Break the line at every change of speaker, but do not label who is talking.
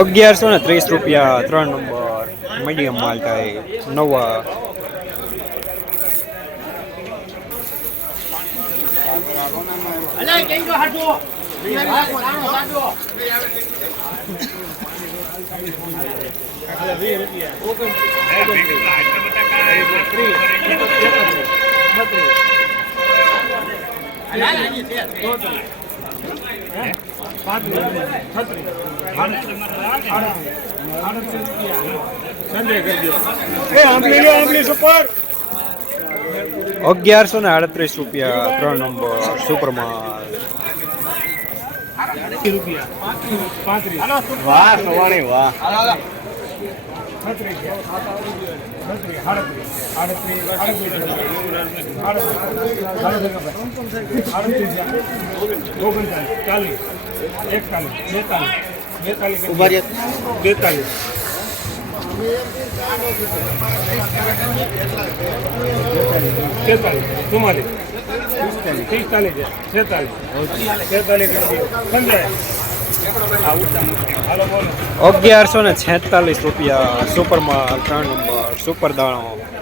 અગિયારસો ને ત્રીસ રૂપિયા ત્રણ નંબર મીડિયમ માલ થાય નવા. અલ્યા કેમ હાટો અગિયારસો ને આડત્રીસ રૂપિયા ત્રણ નંબર સુપર
બેતાલીસ બેતાલીસ તેતાલીસ ચુમ્માલીસ.
અગિયારસો ને છેતાલીસ રૂપિયા સુપર માલ ત્રણ નંબર સુપર દાણો.